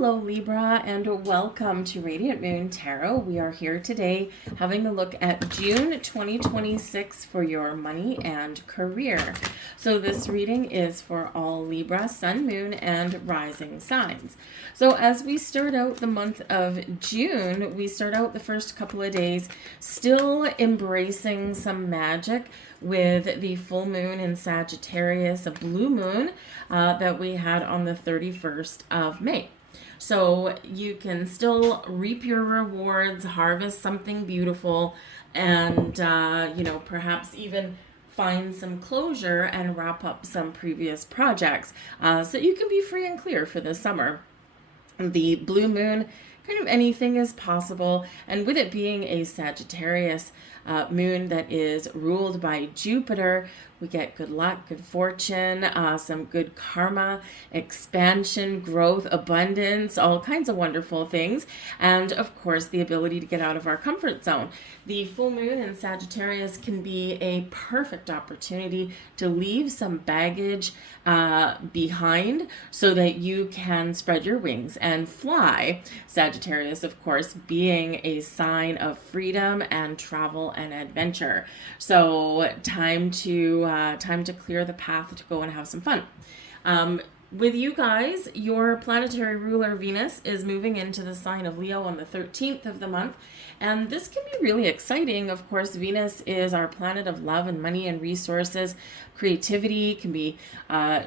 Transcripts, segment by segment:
Hello Libra, and welcome to Radiant Moon Tarot. We are here today having a look at June 2026 for your money and career. So this reading is for all Libra, Sun, Moon, and Rising signs. So as we start out the month of June, we start out the first couple of days still embracing some magic with the full moon in Sagittarius, a blue moon that we had on the 31st of May. So you can still reap your rewards, harvest something beautiful, and, perhaps even find some closure and wrap up some previous projects so you can be free and clear for the summer. The blue moon, kind of anything is possible. And with it being a Sagittarius moon that is ruled by Jupiter, we get good luck, good fortune, some good karma, expansion, growth, abundance, all kinds of wonderful things. And of course, the ability to get out of our comfort zone. The full moon in Sagittarius can be a perfect opportunity to leave some baggage behind so that you can spread your wings and fly. Sagittarius, of course, being a sign of freedom and travel and adventure. So time to clear the path to go and have some fun. With you guys, your planetary ruler Venus is moving into the sign of Leo on the 13th of the month. And this can be really exciting. Of course, Venus is our planet of love and money and resources. Creativity can be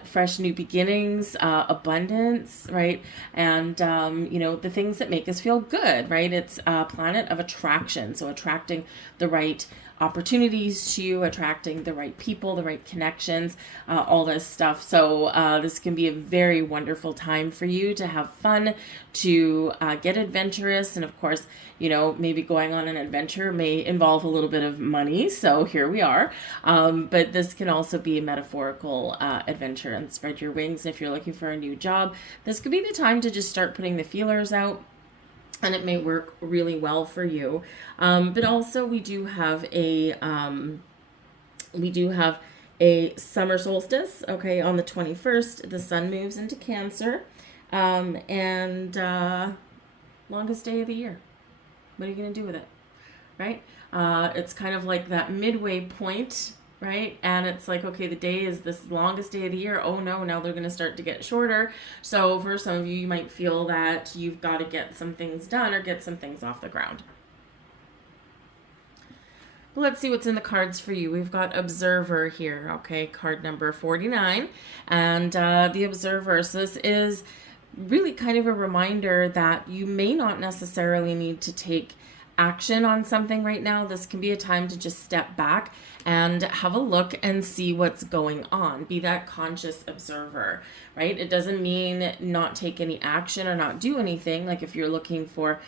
fresh new beginnings, abundance, right? And, the things that make us feel good, right? It's a planet of attraction. So attracting the right opportunities to you, attracting the right people, the right connections, all this stuff. So this can be a very wonderful time for you to have fun, to get adventurous. And of course, maybe going on an adventure may involve a little bit of money. So here we are. But this can also be a metaphorical adventure and spread your wings. If you're looking for a new job, this could be the time to just start putting the feelers out. And it may work really well for you. But also we do have a summer solstice, okay, on the 21st. The sun moves into Cancer. Longest day of the year. What are you going to do with it? Right? It's kind of like that midway point, right? And it's like, okay, the day is this longest day of the year. Oh no, now they're going to start to get shorter. So for some of you, you might feel that you've got to get some things done or get some things off the ground. But let's see what's in the cards for you. We've got Observer here, okay, card number 49. And the Observer, so this is really kind of a reminder that you may not necessarily need to take action on something right now. This can be a time to just step back and have a look and see what's going on. Be that conscious observer, right? It doesn't mean not take any action or not do anything. Like if you're looking for,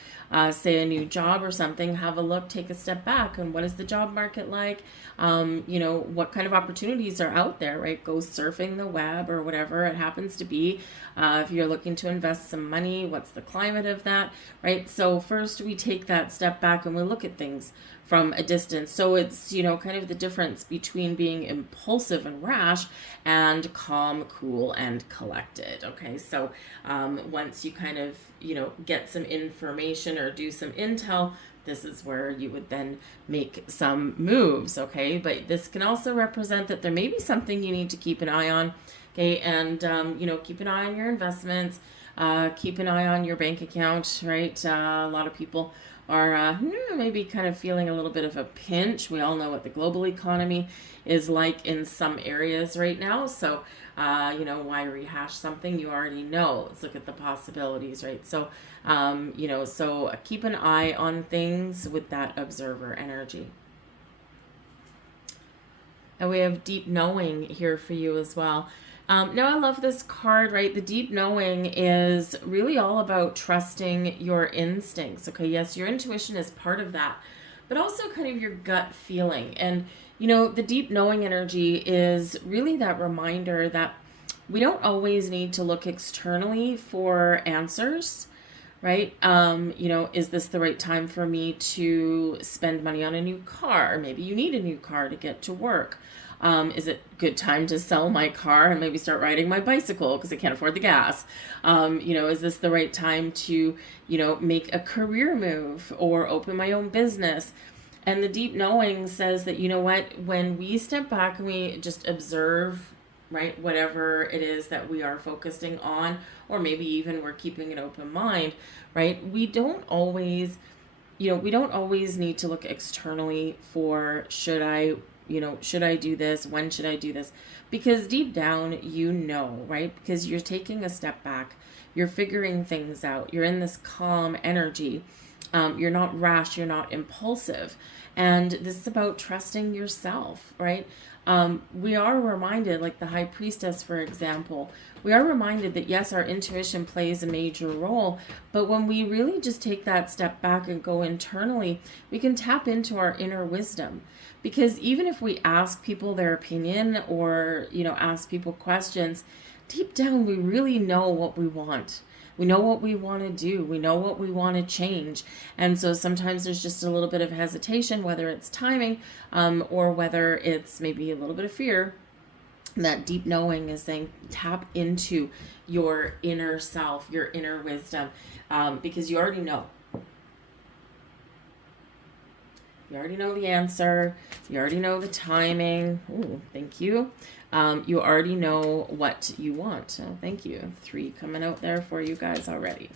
say, a new job or something, have a look, take a step back, and what is the job market like? What kind of opportunities are out there, right? Go surfing the web or whatever it happens to be. If you're looking to invest some money, what's the climate of that, right? So first we take that step back and we look at things from a distance. So it's, kind of the difference between being impulsive and rash and calm, cool, and collected. Okay. So once you kind of, get some information or do some intel, this is where you would then make some moves. Okay. But this can also represent that there may be something you need to keep an eye on. Okay. And, keep an eye on your investments, keep an eye on your bank account, right? A lot of people are maybe kind of feeling a little bit of a pinch. We all know what the global economy is like in some areas right now. So, why rehash something you already know? Let's look at the possibilities, right? So, so keep an eye on things with that observer energy. And we have deep knowing here for you as well. Now I love this card, right? The deep knowing is really all about trusting your instincts. Okay, yes, your intuition is part of that, but also kind of your gut feeling. And, the deep knowing energy is really that reminder that we don't always need to look externally for answers, right? Is this the right time for me to spend money on a new car? Maybe you need a new car to get to work. Is it a good time to sell my car and maybe start riding my bicycle because I can't afford the gas? Is this the right time to, make a career move or open my own business? And the deep knowing says that, when we step back and we just observe, right, whatever it is that we are focusing on, or maybe even we're keeping an open mind, right, we don't always need to look externally for should I do this? When should I do this? Because deep down, right? Because you're taking a step back, you're figuring things out, you're in this calm energy. You're not rash, you're not impulsive. And this is about trusting yourself, right? We are reminded, like the high priestess, for example, we are reminded that yes, our intuition plays a major role, but when we really just take that step back and go internally, we can tap into our inner wisdom. Because even if we ask people their opinion or, ask people questions, deep down, we really know what we want. We know what we want to do. We know what we want to change. And so sometimes there's just a little bit of hesitation, whether it's timing or whether it's maybe a little bit of fear. That deep knowing is saying tap into your inner self, your inner wisdom, because you already know. You already know the answer. You already know the timing. Ooh, thank you. You already know what you want. Oh, thank you. 3 coming out there for you guys already.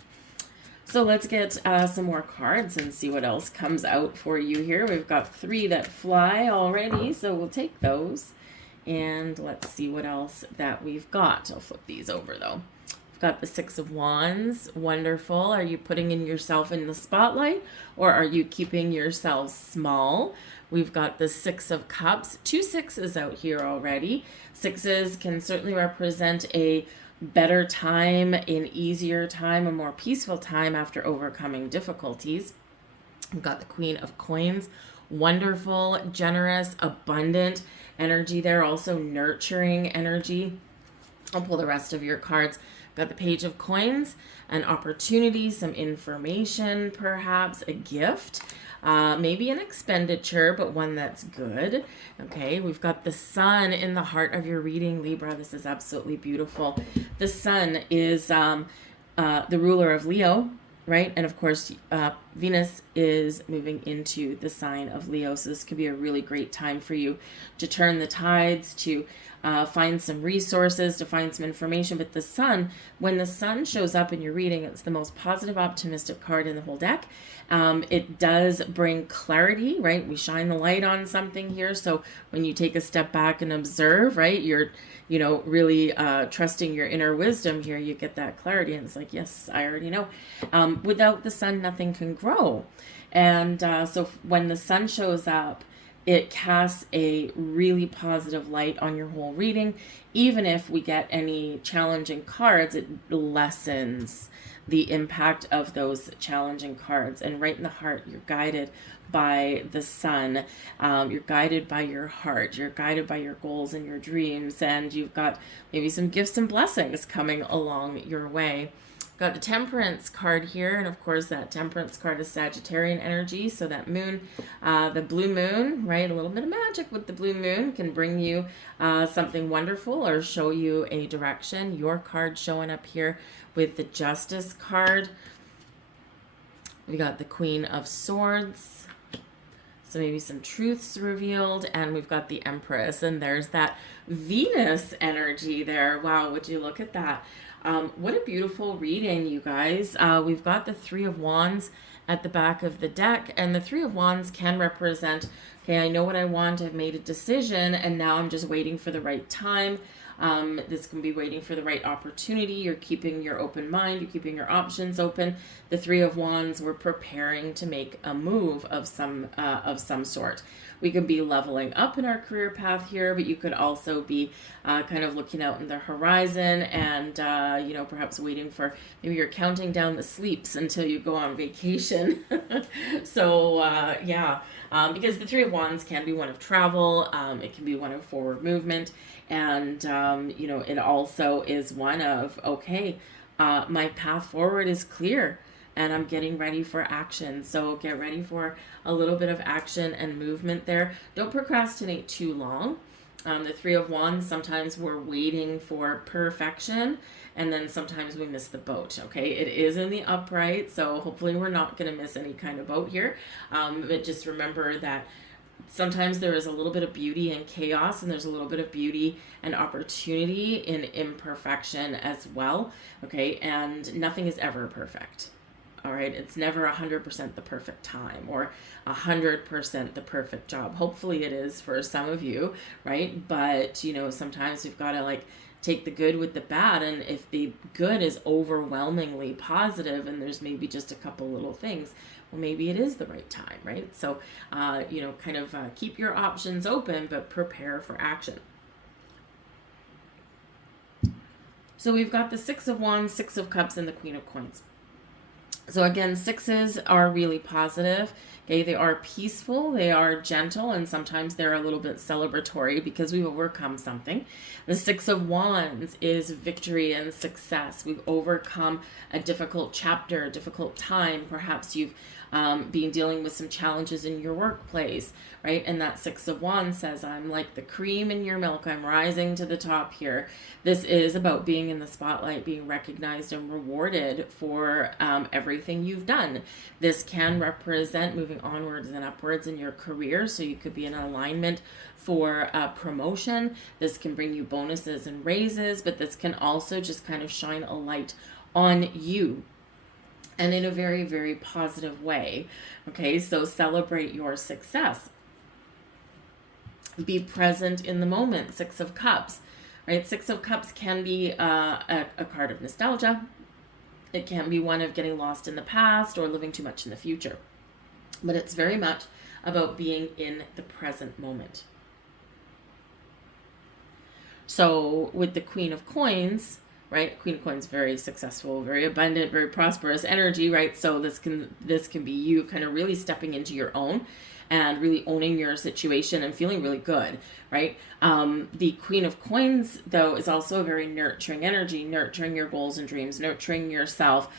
So let's get some more cards and see what else comes out for you here. We've got 3 that fly already, so we'll take those. And let's see what else that we've got. I'll flip these over though. Got the 6 of Wands. Wonderful. Are you putting yourself in the spotlight or are you keeping yourself small? We've got the 6 of Cups. 2 6s out here already. 6s can certainly represent a better time, an easier time, a more peaceful time after overcoming difficulties. We've got the Queen of Coins. Wonderful, generous, abundant energy there. Also nurturing energy. I'll pull the rest of your cards. Got the Page of Coins, an opportunity, some information, perhaps a gift, maybe an expenditure, but one that's good. Okay, we've got the Sun in the heart of your reading, Libra. This is absolutely beautiful. The Sun is the ruler of Leo, right? And of course, Venus is moving into the sign of Leo. So this could be a really great time for you to turn the tides, to find some resources, to find some information. But the Sun, when the Sun shows up in your reading, it's the most positive, optimistic card in the whole deck. It does bring clarity, right? We shine the light on something here. So when you take a step back and observe, right, you're, really trusting your inner wisdom here, you get that clarity. And it's like, yes, I already know. Without the Sun, nothing can grow. And so when the Sun shows up, it casts a really positive light on your whole reading. Even if we get any challenging cards, it lessens the impact of those challenging cards. And right in the heart, you're guided by the Sun. You're guided by your heart. You're guided by your goals and your dreams. And you've got maybe some gifts and blessings coming along your way. Got the Temperance card here, and of course that Temperance card is Sagittarian energy, so that moon, the blue moon, right, a little bit of magic with the blue moon can bring you something wonderful or show you a direction. Your card showing up here with the Justice card. We got the Queen of Swords, so maybe some truths revealed, and we've got the Empress, and there's that Venus energy there. Wow, would you look at that? What a beautiful reading, you guys. We've got the 3 of Wands at the back of the deck, and the 3 of Wands can represent, okay, I know what I want, I've made a decision, and now I'm just waiting for the right time. This can be waiting for the right opportunity. You're keeping your open mind, you're keeping your options open. The 3 of Wands, we're preparing to make a move of some sort. We could be leveling up in our career path here, but you could also be kind of looking out in the horizon and, perhaps waiting for, maybe you're counting down the sleeps until you go on vacation. So, because the 3 of Wands can be one of travel, it can be one of forward movement, and, it also is one of, okay, my path forward is clear. And I'm getting ready for action. So get ready for a little bit of action and movement there. Don't procrastinate too long. The Three of Wands, sometimes we're waiting for perfection, and then sometimes we miss the boat, okay? It is in the upright, so hopefully we're not going to miss any kind of boat here. But just remember that sometimes there is a little bit of beauty in chaos, and there's a little bit of beauty and opportunity in imperfection as well, okay? And nothing is ever perfect. All right, it's never 100% the perfect time or 100% the perfect job. Hopefully it is for some of you, right? But, you know, sometimes we've got to like take the good with the bad. And if the good is overwhelmingly positive and there's maybe just a couple little things, well, maybe it is the right time, right? So, you know, kind of keep your options open, but prepare for action. So we've got the Six of Wands, Six of Cups, and the Queen of Coins. So again, sixes are really positive. Okay, they are peaceful, they are gentle, and sometimes they're a little bit celebratory because we've overcome something. The Six of Wands is victory and success. We've overcome a difficult chapter, a difficult time. Perhaps you've been dealing with some challenges in your workplace, right? And that Six of Wands says, I'm like the cream in your milk. I'm rising to the top here. This is about being in the spotlight, being recognized and rewarded for everything you've done. This can represent moving onwards and upwards in your career. So you could be in alignment for a promotion. This can bring you bonuses and raises, but this can also just kind of shine a light on you, and in a very, very positive way. Okay, so celebrate your success. Be present in the moment. Six of Cups, right? Six of Cups can be a card of nostalgia. It can be one of getting lost in the past or living too much in the future. But it's very much about being in the present moment. So with the Queen of Coins, right? Queen of Coins, very successful, very abundant, very prosperous energy, right? So this can be you kind of really stepping into your own and really owning your situation and feeling really good, right? The Queen of Coins, though, is also a very nurturing energy, nurturing your goals and dreams, nurturing yourself,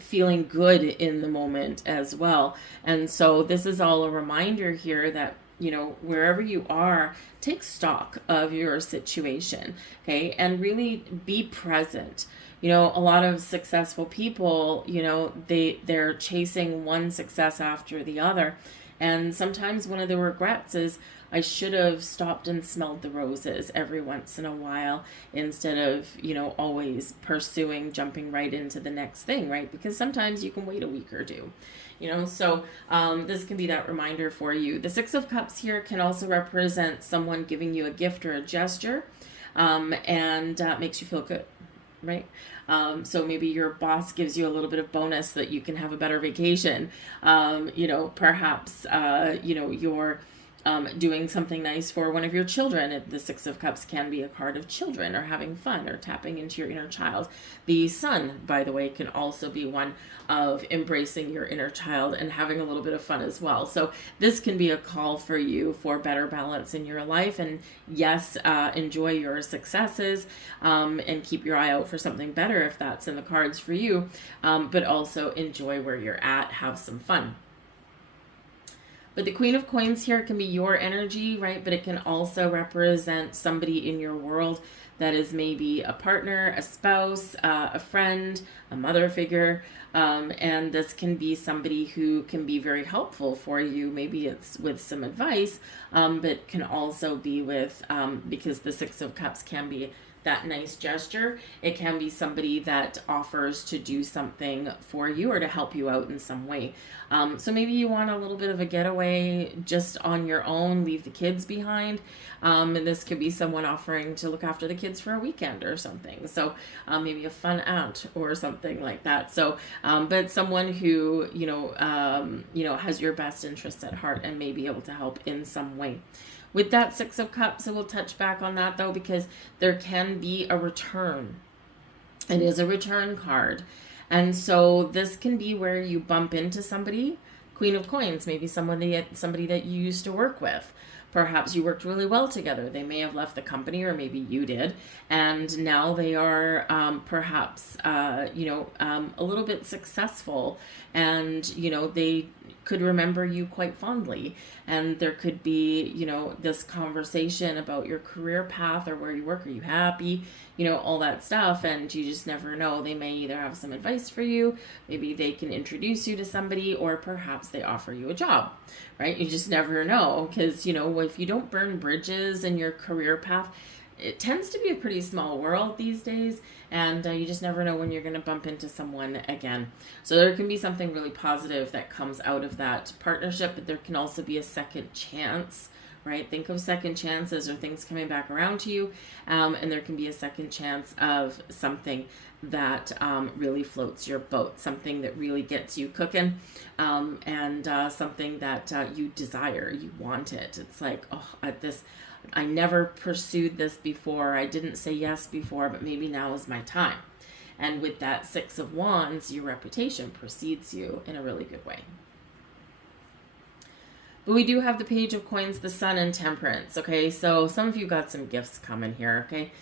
feeling good in the moment as well. And so this is all a reminder here that, you know, wherever you are, take stock of your situation, okay? And really be present. You know, a lot of successful people, you know, they're chasing one success after the other. And sometimes one of the regrets is, I should have stopped and smelled the roses every once in a while instead of, you know, always jumping right into the next thing, right? Because sometimes you can wait a week or two, you know, so this can be that reminder for you. The Six of Cups here can also represent someone giving you a gift or a gesture, and makes you feel good, right? So maybe your boss gives you a little bit of bonus so that you can have a better vacation. You know, perhaps, you know, you're doing something nice for one of your children. The Six of Cups can be a card of children or having fun or tapping into your inner child. The Sun, by the way, can also be one of embracing your inner child and having a little bit of fun as well. So this can be a call for you for better balance in your life. And yes, enjoy your successes, and keep your eye out for something better if that's in the cards for you, but also enjoy where you're at, have some fun. But the Queen of Coins here can be your energy, right? But it can also represent somebody in your world that is maybe a partner, a spouse, a friend, a mother figure. And this can be somebody who can be very helpful for you. Maybe it's with some advice, but can also be with, because the Six of Cups can be that nice gesture. It can be somebody that offers to do something for you or to help you out in some way. So maybe you want a little bit of a getaway just on your own, leave the kids behind. And this could be someone offering to look after the kids for a weekend or something. So maybe a fun aunt or something like that. So, but someone who, you know, has your best interests at heart and may be able to help in some way. With that Six of Cups, I will touch back on that though, because there can be a return. It is a return card. And so this can be where you bump into somebody. Queen of Coins, maybe somebody that you used to work with. Perhaps you worked really well together. They may have left the company, or maybe you did. And now they are perhaps, a little bit successful. And, you know, they could remember you quite fondly, and there could be, you know, this conversation about your career path or where you work. Are you happy? You know, all that stuff, and you just never know. They may either have some advice for you, maybe they can introduce you to somebody, or perhaps they offer you a job, right? You just never know, because, you know, if you don't burn bridges in your career path, it tends to be a pretty small world these days, and you just never know when you're going to bump into someone again. So there can be something really positive that comes out of that partnership, but there can also be a second chance, right? Think of second chances or things coming back around to you, and there can be a second chance of something that really floats your boat, something that really gets you cooking, and something that you desire, you want it. It's like, oh, I never pursued this before. I didn't say yes before, but maybe now is my time. And with that Six of Wands, your reputation precedes you in a really good way. But we do have the Page of Coins, the Sun, and Temperance, okay? So some of you got some gifts coming here, okay?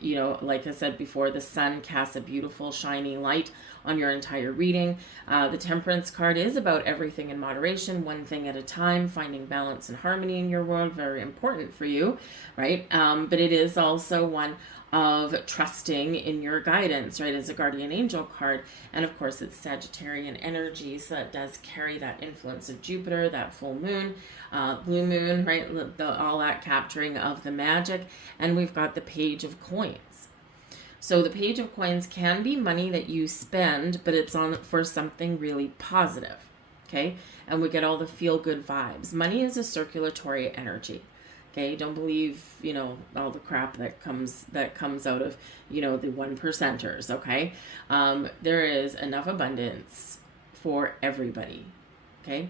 You know, like I said before, the Sun casts a beautiful, shiny light on your entire reading. The Temperance card is about everything in moderation, one thing at a time, finding balance and harmony in your world, very important for you, right? But it is also one of trusting in your guidance, right, as a guardian angel card. And of course it's Sagittarian energy, so it does carry that influence of Jupiter, that full moon, blue moon, right, all that capturing of the magic. And we've got the Page of Coins. So the Page of Coins can be money that you spend, but it's on for something really positive, okay? And we get all the feel-good vibes. Money is a circulatory energy. Okay, don't believe, you know, all the crap that comes out of, you know, the 1%ers, okay? There is enough abundance for everybody, okay?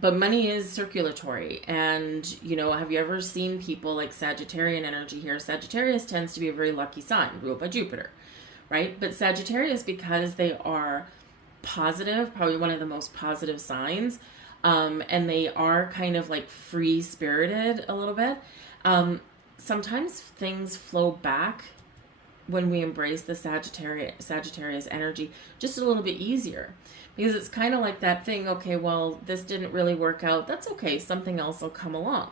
But money is circulatory, and, you know, have you ever seen people like Sagittarian energy here? Sagittarius tends to be a very lucky sign, ruled by Jupiter, right? But Sagittarius, because they are positive, probably one of the most positive signs, and they are kind of like free-spirited a little bit. Sometimes things flow back when we embrace the Sagittarius energy just a little bit easier, because it's kind of like that thing, okay, well, this didn't really work out. That's okay. Something else will come along.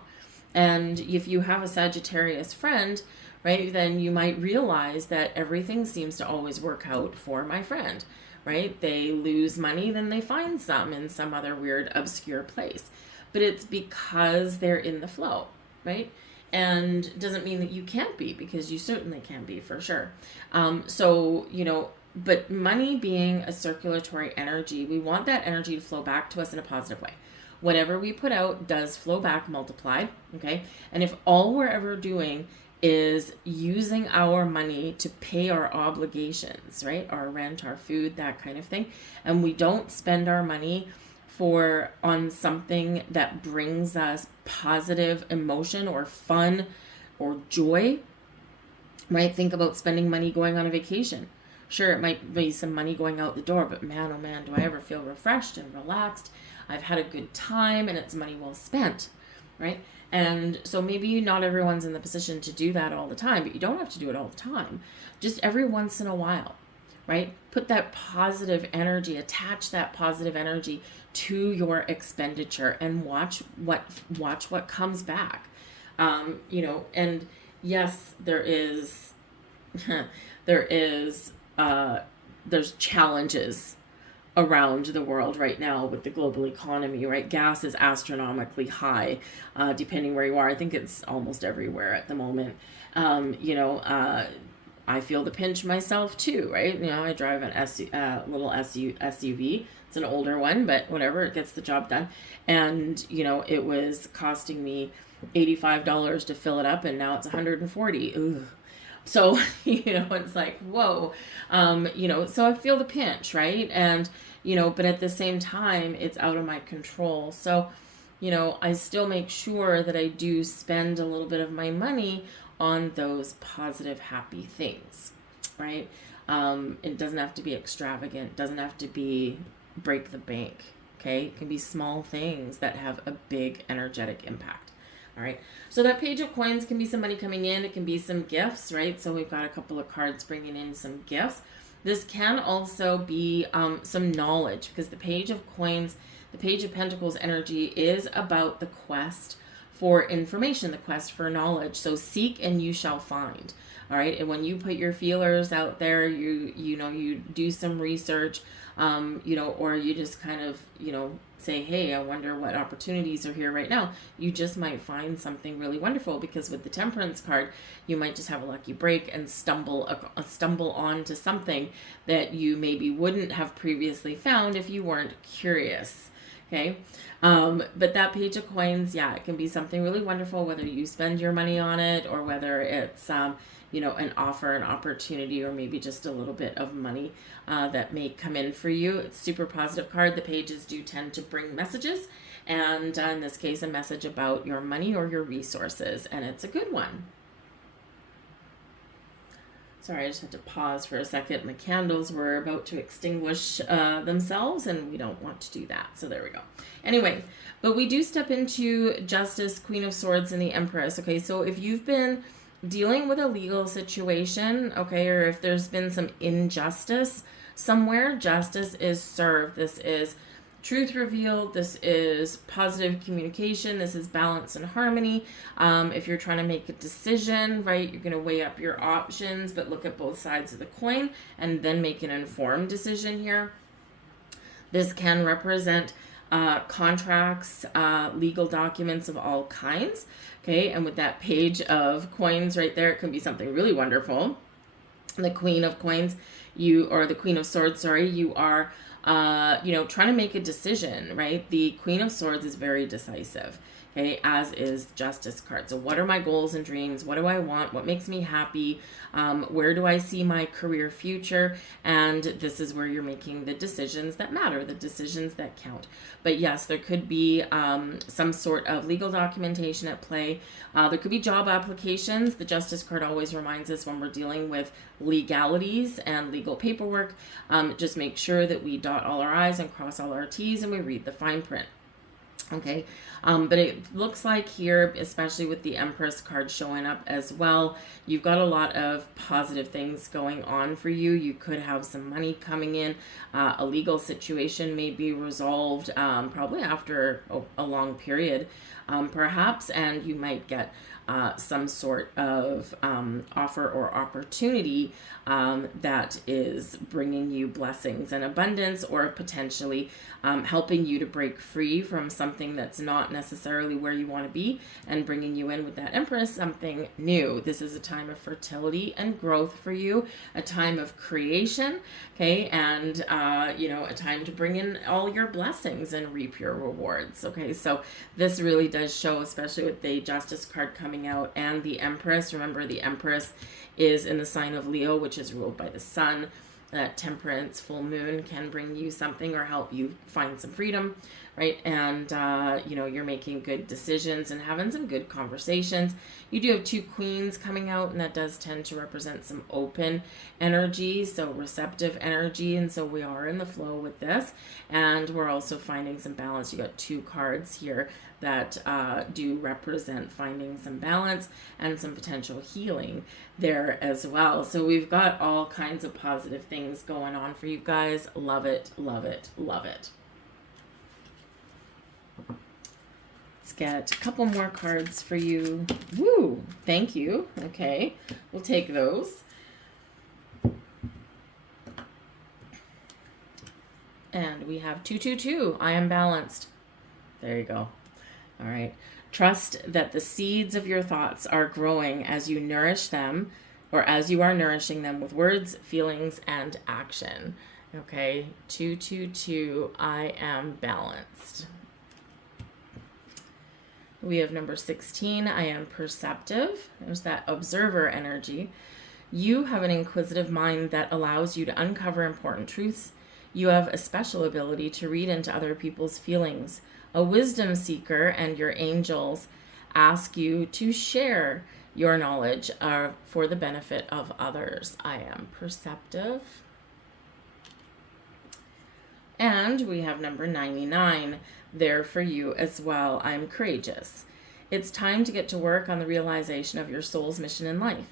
And if you have a Sagittarius friend, right, then you might realize that everything seems to always work out for my friend. Right? They lose money, then they find some in some other weird, obscure place. But it's because they're in the flow, right? And it doesn't mean that you can't be, because you certainly can be, for sure. So, you know, but money being a circulatory energy, we want that energy to flow back to us in a positive way. Whatever we put out does flow back multiplied, okay? And if all we're ever doing is using our money to pay our obligations, right? Our rent, our food, that kind of thing. And we don't spend our money on something that brings us positive emotion or fun or joy, right? Think about spending money going on a vacation. Sure, it might be some money going out the door, but man, oh man, do I ever feel refreshed and relaxed. I've had a good time, and it's money well spent, right? And so maybe not everyone's in the position to do that all the time, but you don't have to do it all the time. Just every once in a while, right? Put that positive energy, attach that positive energy to your expenditure, and watch what comes back. You know, and yes, there's challenges around the world right now with the global economy, right? Gas is astronomically high, depending where you are. I think it's almost everywhere at the moment. You know, I feel the pinch myself too, right? You know, I drive an little SUV. It's an older one, but whatever, it gets the job done. And, you know, it was costing me $85 to fill it up, and now it's $140. Ooh. So, you know, it's like, whoa, you know, so I feel the pinch, right? And, you know, but at the same time, it's out of my control. So, you know, I still make sure that I do spend a little bit of my money on those positive, happy things, right? It doesn't have to be extravagant. It doesn't have to be break the bank, okay? It can be small things that have a big energetic impact. All right, so that Page of Coins can be some money coming in. It can be some gifts, right? So we've got a couple of cards bringing in some gifts. This can also be some knowledge, because the Page of Coins The Page of Pentacles energy is about the quest for information, the quest for knowledge. So seek and you shall find. All right. And when you put your feelers out there, you do some research, or you just kind of, say, hey, I wonder what opportunities are here right now. You just might find something really wonderful, because with the Temperance card, you might just have a lucky break and stumble onto something that you maybe wouldn't have previously found if you weren't curious. Okay. But that Page of Coins, it can be something really wonderful, whether you spend your money on it or whether it's, an offer, an opportunity, or maybe just a little bit of money that may come in for you. It's super positive card. The pages do tend to bring messages, and in this case, a message about your money or your resources, and it's a good one. Sorry, I just had to pause for a second. My candles were about to extinguish themselves, and we don't want to do that. So there we go. Anyway, but we do step into Justice, Queen of Swords, and the Empress. Okay, so if you've been dealing with a legal situation, okay, or if there's been some injustice somewhere, justice is served. This is truth revealed. This is positive communication. This is balance and harmony. If you're trying to make a decision, right, you're going to weigh up your options, but look at both sides of the coin and then make an informed decision here. This can represent contracts, legal documents of all kinds. Okay, and with that Page of Coins right there, it can be something really wonderful. The Queen of Coins, the Queen of Swords, you are, trying to make a decision, right? The Queen of Swords is very decisive. Okay, as is Justice card. So what are my goals and dreams? What do I want? What makes me happy? Where do I see my career future? And this is where you're making the decisions that matter, the decisions that count. But yes, there could be some sort of legal documentation at play. There could be job applications. The Justice card always reminds us when we're dealing with legalities and legal paperwork, just make sure that we dot all our I's and cross all our T's and we read the fine print. Okay, but it looks like here, especially with the Empress card showing up as well, you've got a lot of positive things going on for you. You could have some money coming in. A legal situation may be resolved probably after a long period, perhaps, and you might get some sort of offer or opportunity that is bringing you blessings and abundance, or potentially helping you to break free from something that's not necessarily where you want to be, and bringing you in with that Empress something new. This is a time of fertility and growth for you, a time of creation, okay, and a time to bring in all your blessings and reap your rewards. Okay, so this really does show, especially with the Justice card coming out and the Empress. Remember, the Empress is in the sign of Leo, which is ruled by the sun. That Temperance full moon can bring you something or help you find some freedom, right? And you're making good decisions and having some good conversations. You do have two Queens coming out, and that does tend to represent some open energy, so receptive energy, and so we are in the flow with this, and we're also finding some balance. You got two cards here that do represent finding some balance and some potential healing there as well. So we've got all kinds of positive things going on for you guys. Love it, love it, love it. Let's get a couple more cards for you. Woo! Thank you. Okay, we'll take those. And we have 222. I am balanced. There you go. All right. Trust that the seeds of your thoughts are growing as you nourish them, or as you are nourishing them with words, feelings, and action. Okay. 222. I am balanced. We have number 16. I am perceptive. There's that observer energy. You have an inquisitive mind that allows you to uncover important truths. You have a special ability to read into other people's feelings. A wisdom seeker and your angels ask you to share your knowledge for the benefit of others. I am perceptive. And we have number 99 there for you as well. I'm courageous. It's time to get to work on the realization of your soul's mission in life.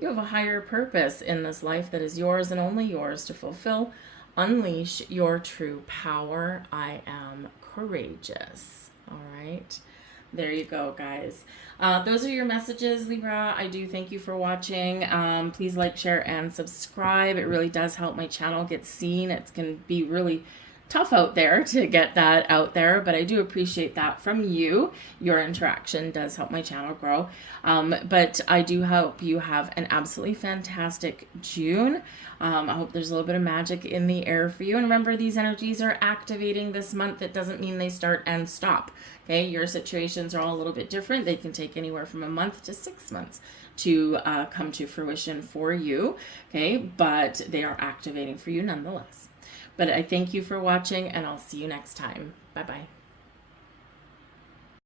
You have a higher purpose in this life that is yours and only yours to fulfill. unleash your true power. I am courageous. All right. There you go, guys. Those are your messages, Libra. I do thank you for watching. Please like, share, and subscribe. It really does help my channel get seen. It can be really tough out there to get that out there, but I do appreciate that from you. Your interaction does help my channel grow. But I do hope you have an absolutely fantastic June. I hope there's a little bit of magic in the air for you. And remember, these energies are activating this month. It doesn't mean they start and stop. Okay, your situations are all a little bit different. They can take anywhere from a month to 6 months to come to fruition for you. Okay, but they are activating for you nonetheless. But I thank you for watching, and I'll see you next time. Bye-bye.